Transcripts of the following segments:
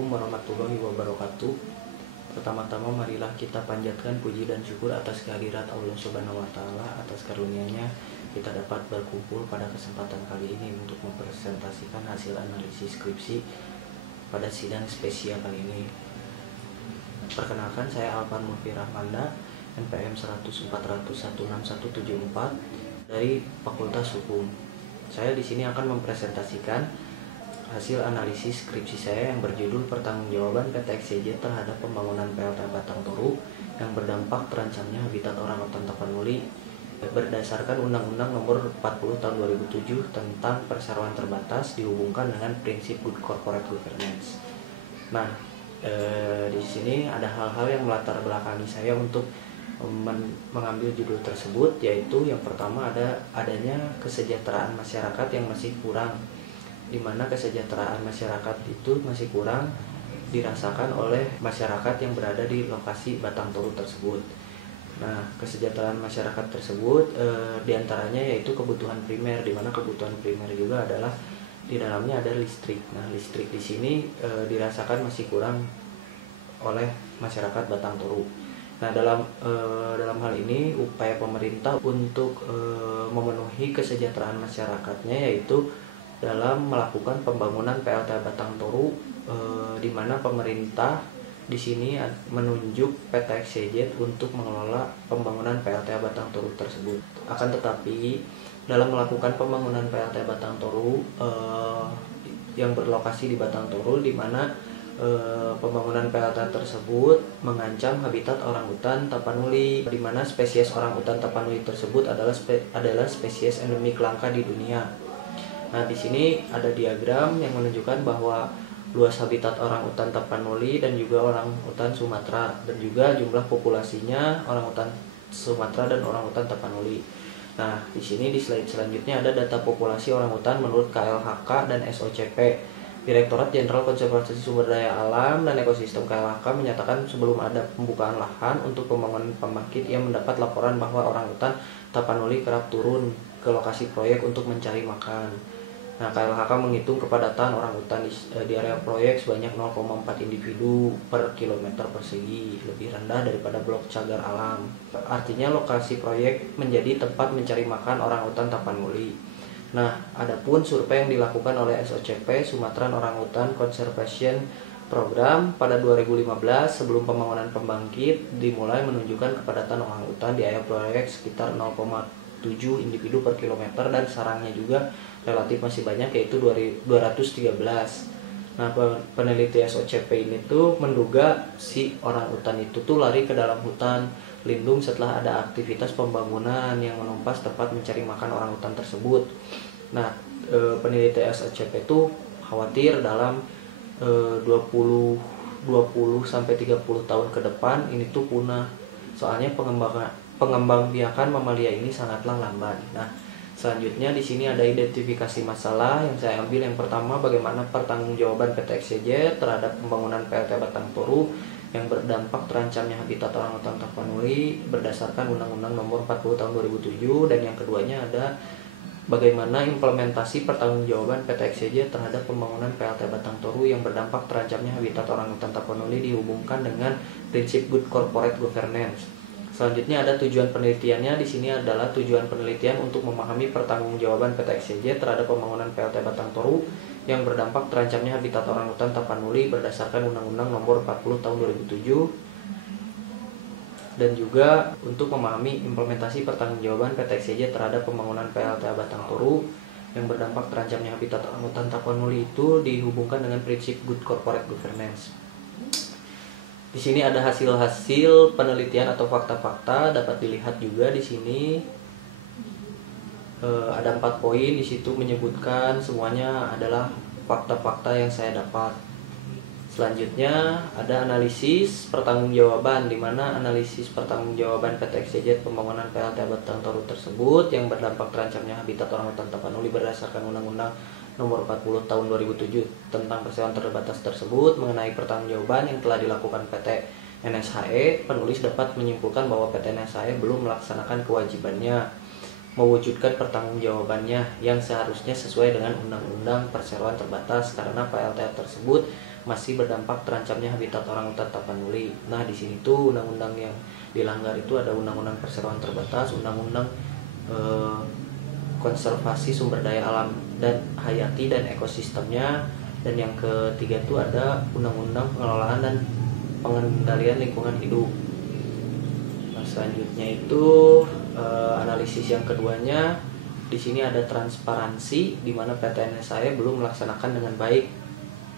Assalamualaikum warahmatullahi wabarakatuh. Pertama-tama marilah kita panjatkan puji dan syukur atas kehadirat Allah Subhanahu wa taala, atas karunia-Nya kita dapat berkumpul pada kesempatan kali ini untuk mempresentasikan hasil analisis skripsi pada sidang spesial kali ini. Perkenalkan, saya Alvan Mulfi Rahmanda, NPM 100416174 dari Fakultas Hukum. Saya di sini akan mempresentasikan hasil analisis skripsi saya yang berjudul Pertanggungjawaban PT XYZ terhadap pembangunan PLTA Batang Toru yang berdampak terancamnya habitat orangutan Tapanuli berdasarkan Undang-Undang Nomor 40 Tahun 2007 tentang perseroan terbatas dihubungkan dengan prinsip Good Corporate Governance. Nah, di sini ada hal-hal yang melatar belakangi saya untuk mengambil judul tersebut, yaitu yang pertama adanya kesejahteraan masyarakat yang masih kurang, di mana kesejahteraan masyarakat itu masih kurang dirasakan oleh masyarakat yang berada di lokasi Batang Toru tersebut. Nah, kesejahteraan masyarakat tersebut diantaranya yaitu kebutuhan primer, di mana kebutuhan primer juga adalah di dalamnya ada listrik. Nah, listrik di sini dirasakan masih kurang oleh masyarakat Batang Toru. Nah, dalam hal ini upaya pemerintah untuk memenuhi kesejahteraan masyarakatnya yaitu dalam melakukan pembangunan PLTA Batang Toru, di mana pemerintah di sini menunjuk PT XYZ untuk mengelola pembangunan PLTA Batang Toru tersebut. Akan tetapi dalam melakukan pembangunan PLTA Batang Toru yang berlokasi di Batang Toru, di mana pembangunan PLTA tersebut mengancam habitat orangutan Tapanuli, di mana spesies orangutan Tapanuli tersebut adalah spesies endemik langka di dunia. Nah, di sini ada diagram yang menunjukkan bahwa luas habitat orangutan Tapanuli dan juga orangutan Sumatera, dan juga jumlah populasinya orangutan Sumatera dan orangutan Tapanuli. Nah, di sini di slide selanjutnya ada data populasi orangutan menurut KLHK dan SOCP. Direktorat Jenderal Konservasi Sumber Daya Alam dan Ekosistem KLHK menyatakan sebelum ada pembukaan lahan untuk pembangunan pembangkit, ia mendapat laporan bahwa orangutan Tapanuli kerap turun ke lokasi proyek untuk mencari makan. Nah, KLHK menghitung kepadatan orangutan di area proyek sebanyak 0,4 individu per kilometer persegi, lebih rendah daripada blok cagar alam. Artinya lokasi proyek menjadi tempat mencari makan orangutan Tapanuli. Nah, adapun survei yang dilakukan oleh SOCP Sumatera Orangutan Conservation Program pada 2015 sebelum pembangunan pembangkit dimulai menunjukkan kepadatan orangutan di area proyek sekitar 0,7 individu per kilometer, dan sarangnya juga relatif masih banyak yaitu 213. Nah, peneliti SOCP ini tuh menduga si orangutan itu tuh lari ke dalam hutan lindung setelah ada aktivitas pembangunan yang menumpas tempat mencari makan orangutan tersebut. Nah, peneliti SOCP itu khawatir dalam 20 sampai 30 tahun ke depan ini tuh punah. Soalnya pengembangbiakan mamalia ini sangatlah lamban. Nah, selanjutnya di sini ada identifikasi masalah yang saya ambil. Yang pertama, bagaimana pertanggungjawaban PT XYZ terhadap pembangunan PLTA Batang Toru yang berdampak terancamnya habitat orangutan Tapanuli berdasarkan Undang-Undang Nomor 40 Tahun 2007, dan yang keduanya ada bagaimana implementasi pertanggungjawaban PT XYZ terhadap pembangunan PLTA Batang Toru yang berdampak terancamnya habitat orangutan Tapanuli dihubungkan dengan prinsip Good Corporate Governance. Selanjutnya ada tujuan penelitiannya. Di sini adalah tujuan penelitian untuk memahami pertanggungjawaban PT XYZ terhadap pembangunan PLTA Batang Toru yang berdampak terancamnya habitat orangutan Tapanuli berdasarkan Undang-Undang Nomor 40 Tahun 2007, dan juga untuk memahami implementasi pertanggungjawaban PT XYZ terhadap pembangunan PLTA Batang Toru yang berdampak terancamnya habitat orangutan Tapanuli itu dihubungkan dengan prinsip Good Corporate Governance. Di sini ada hasil-hasil penelitian atau fakta-fakta, dapat dilihat juga di sini. Ada 4 poin di situ menyebutkan semuanya adalah fakta-fakta yang saya dapat. Selanjutnya ada analisis pertanggungjawaban, di mana analisis pertanggungjawaban PT XYZ pembangunan PLTA Batang Toru tersebut yang berdampak terancamnya habitat orangutan Tapanuli berdasarkan Undang-Undang Nomor 40 Tahun 2007 tentang perseroan terbatas tersebut. Mengenai pertanggungjawaban yang telah dilakukan PT NSHE, penulis dapat menyimpulkan bahwa PT NSHE belum melaksanakan kewajibannya mewujudkan pertanggungjawabannya yang seharusnya sesuai dengan Undang-Undang Perseroan Terbatas, karena PLTA tersebut masih berdampak terancamnya habitat orangutan tapanuli. Nah, di sini tuh undang-undang yang dilanggar itu ada Undang-Undang Perseroan Terbatas, Undang-Undang Konservasi Sumber Daya Alam dan Hayati dan Ekosistemnya, dan yang ketiga itu ada Undang-Undang Pengelolaan dan Pengendalian Lingkungan Hidup. Nah, selanjutnya itu analisis yang keduanya, di sini ada transparansi, di mana PTNSAE belum melaksanakan dengan baik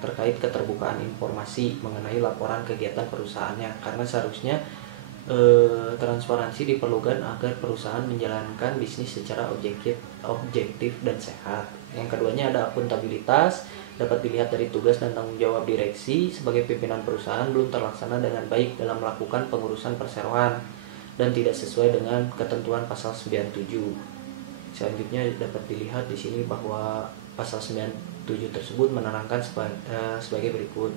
terkait keterbukaan informasi mengenai laporan kegiatan perusahaannya, karena seharusnya transparansi diperlukan agar perusahaan menjalankan bisnis secara objektif dan sehat. Yang keduanya ada akuntabilitas, dapat dilihat dari tugas dan tanggung jawab direksi sebagai pimpinan perusahaan belum terlaksana dengan baik dalam melakukan pengurusan perseroan dan tidak sesuai dengan ketentuan pasal 97. Selanjutnya dapat dilihat di sini bahwa pasal 97 tersebut menerangkan sebagai berikut.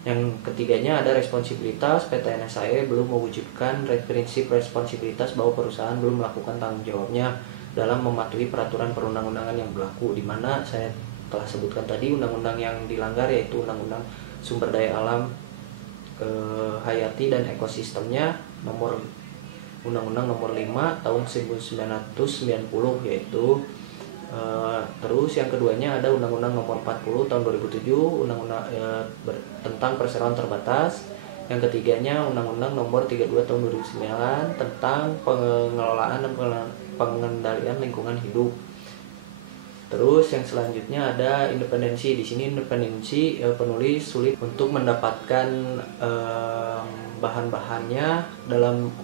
Yang ketiganya ada responsibilitas, PTNSAE belum mewujudkan prinsip responsibilitas bahwa perusahaan belum melakukan tanggung jawabnya dalam mematuhi peraturan perundang-undangan yang berlaku, di mana saya telah sebutkan tadi undang-undang yang dilanggar yaitu Undang-Undang Sumber Daya Alam, Hayati dan Ekosistemnya, Undang-Undang nomor 5 tahun 1990 yaitu terus yang keduanya ada Undang-Undang nomor 40 tahun 2007 Undang-Undang tentang perseroan terbatas. Yang ketiganya Undang-Undang nomor 32 tahun 2009 tentang pengelolaan dan pengendalian lingkungan hidup. Terus yang selanjutnya ada independensi. Di sini independensi penulis sulit untuk mendapatkan bahan-bahannya dalam